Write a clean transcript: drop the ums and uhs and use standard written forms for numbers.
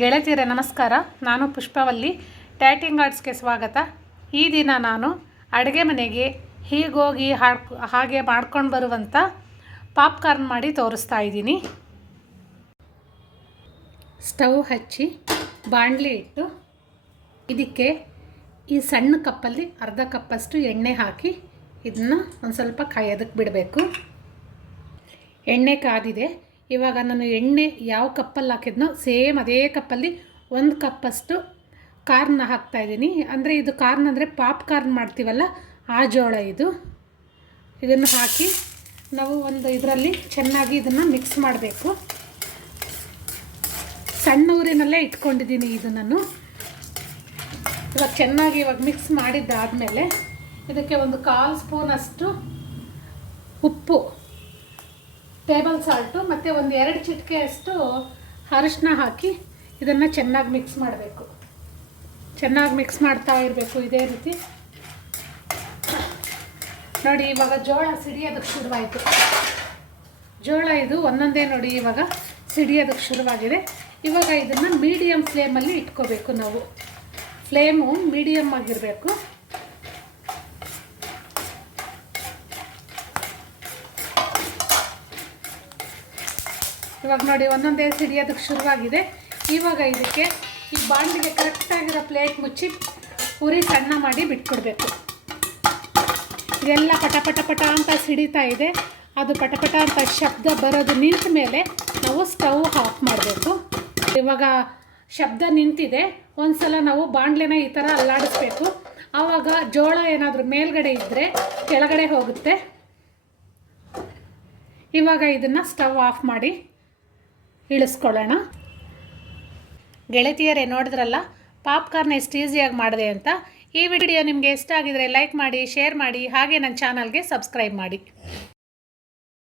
ಗೆಳತಿಯರೇ ನಮಸ್ಕಾರ. ನಾನು ಪುಷ್ಪವಲ್ಲಿ. ಟ್ಯಾಟಿಂಗ್ ಆರ್ಟ್ಸ್ಗೆ ಸ್ವಾಗತ. ಈ ದಿನ ನಾನು ಅಡುಗೆ ಮನೆಗೆ ಹೀಗೋಗಿ ಹಾಗೆ ಮಾಡ್ಕೊಂಡು ಬರುವಂಥ ಪಾಪ್ಕಾರ್ನ್ ಮಾಡಿ ತೋರಿಸ್ತಾ ಇದ್ದೀನಿ. ಸ್ಟವ್ ಹಚ್ಚಿ ಬಾಣಲಿ ಇಟ್ಟು ಇದಕ್ಕೆ ಈ ಸಣ್ಣ ಕಪ್ಪಲ್ಲಿ ಅರ್ಧ ಕಪ್ಪಷ್ಟು ಎಣ್ಣೆ ಹಾಕಿ ಇದನ್ನು ಒಂದು ಸ್ವಲ್ಪ ಕಾಯೋದಕ್ಕೆ ಬಿಡಬೇಕು. ಎಣ್ಣೆ ಕಾದಿದೆ. ಇವಾಗ ನಾನು ಎಣ್ಣೆ ಯಾವ ಕಪ್ಪಲ್ಲಿ ಹಾಕಿದ್ನೋ ಸೇಮ್ ಅದೇ ಕಪ್ಪಲ್ಲಿ 1 ಕಪ್ಪಷ್ಟು ಕಾರ್ನ್ ಹಾಕ್ತಾಯಿದ್ದೀನಿ. ಅಂದರೆ ಇದು ಕಾರ್ನ್ ಅಂದರೆ ಪಾಪ್ಕಾರ್ನ್ ಮಾಡ್ತೀವಲ್ಲ ಆ ಜೋಳ ಇದು. ಇದನ್ನು ಹಾಕಿ ನಾವು ಒಂದು ಇದರಲ್ಲಿ ಚೆನ್ನಾಗಿ ಇದನ್ನು ಮಿಕ್ಸ್ ಮಾಡಬೇಕು. ಸಣ್ಣ ಊರಿನಲ್ಲೇ ಇಟ್ಕೊಂಡಿದ್ದೀನಿ ಇದು ನಾನು. ಇವಾಗ ಚೆನ್ನಾಗಿ ಮಿಕ್ಸ್ ಮಾಡಿದ್ದಾದಮೇಲೆ ಇದಕ್ಕೆ ಒಂದು 1/4 ಸ್ಪೂನಷ್ಟು ಉಪ್ಪು, ಟೇಬಲ್ ಸಾಲ್ಟು ಮತ್ತು ಒಂದು 2 ಚಿಟಿಕೆಯಷ್ಟು ಅರಿಶಿನ ಹಾಕಿ ಇದನ್ನು ಚೆನ್ನಾಗಿ ಮಿಕ್ಸ್ ಮಾಡಬೇಕು. ಚೆನ್ನಾಗಿ ಮಿಕ್ಸ್ ಮಾಡ್ತಾ ಇರಬೇಕು ಇದೇ ರೀತಿ. ನೋಡಿ ಇವಾಗ ಜೋಳ ಸಿಡಿಯೋದಕ್ಕೆ ಶುರುವಾಯಿತು. ಜೋಳ ಇದು ಒಂದೊಂದೇ ನೋಡಿ ಇವಾಗ ಸಿಡಿಯೋದಕ್ಕೆ ಶುರುವಾಗಿದೆ. ಇವಾಗ ಇದನ್ನು ಮೀಡಿಯಮ್ ಫ್ಲೇಮಲ್ಲಿ ಇಟ್ಕೋಬೇಕು ನಾವು. ಫ್ಲೇಮು ಮೀಡಿಯಮ್ ಆಗಿರಬೇಕು. ಇವಾಗ ನೋಡಿ ಒಂದೊಂದೇ ಸಿಡಿಯೋದಕ್ಕೆ ಶುರುವಾಗಿದೆ. ಇವಾಗ ಇದಕ್ಕೆ ಈ ಬಾಂಡಿಗೆ ಕರೆಕ್ಟಾಗಿರೋ ಪ್ಲೇಟ್ ಮುಚ್ಚಿ ಉರಿ ಸಣ್ಣ ಮಾಡಿ ಬಿಟ್ಕೊಡ್ಬೇಕು. ಇದೆಲ್ಲ ಪಟ ಪಟ ಪಟ ಅಂತ ಸಿಡಿತಾ ಇದೆ. ಅದು ಪಟ ಪಟ ಅಂತ ಶಬ್ದ ಬರೋದು ನಿಂತ ಮೇಲೆ ನಾವು ಸ್ಟವ್ ಆಫ್ ಮಾಡಬೇಕು. ಇವಾಗ ಶಬ್ದ ನಿಂತಿದೆ. ಒಂದು ಸಲ ನಾವು ಬಾಂಡ್ಲೆನ ಈ ಥರ ಅಲ್ಲಾಡಿಸ್ಬೇಕು. ಆವಾಗ ಜೋಳ ಏನಾದರೂ ಮೇಲ್ಗಡೆ ಇದ್ದರೆ ಕೆಳಗಡೆ ಹೋಗುತ್ತೆ. ಇವಾಗ ಇದನ್ನು ಸ್ಟವ್ ಆಫ್ ಮಾಡಿ ಇಳಿಸ್ಕೊಳ್ಳೋಣ. ಗೆಳತಿಯರೇ ನೋಡಿದ್ರಲ್ಲ ಪಾಪ್ಕಾರ್ನ್ ಎಷ್ಟು ಈಸಿಯಾಗಿ ಮಾಡಿದೆ ಅಂತ. ಈ ವಿಡಿಯೋ ನಿಮಗೆ ಇಷ್ಟ ಆಗಿದರೆ ಲೈಕ್ ಮಾಡಿ, ಶೇರ್ ಮಾಡಿ, ಹಾಗೆ ನನ್ನ ಚಾನಲ್ಗೆ ಸಬ್ಸ್ಕ್ರೈಬ್ ಮಾಡಿ.